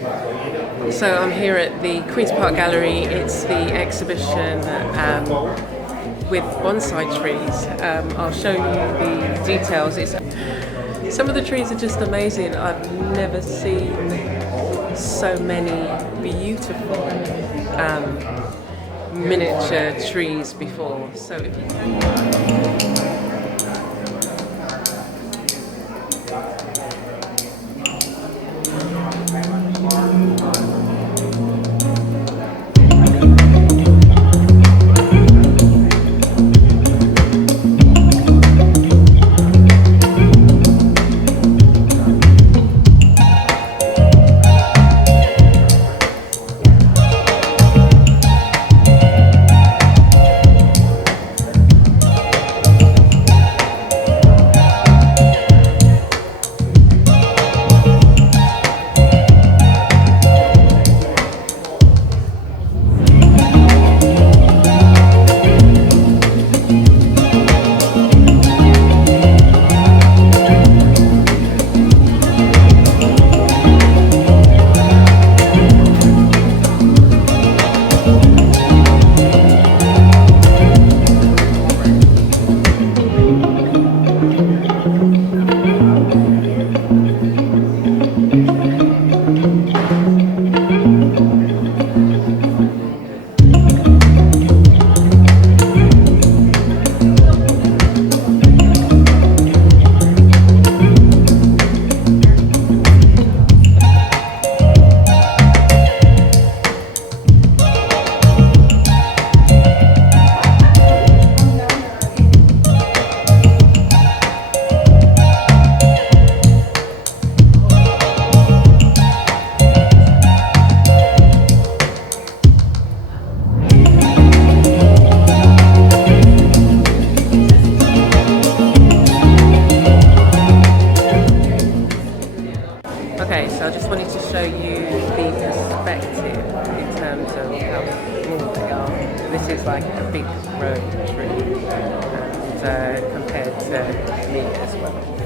So I'm here at the Queen's Park Gallery. It's the exhibition with bonsai trees. I'll show you the details. Some of the trees are just amazing. I've never seen so many beautiful miniature trees before. So if you Okay, so I just wanted to show you the perspective in terms of how small they are. This is like a big road tree and compared to me as well.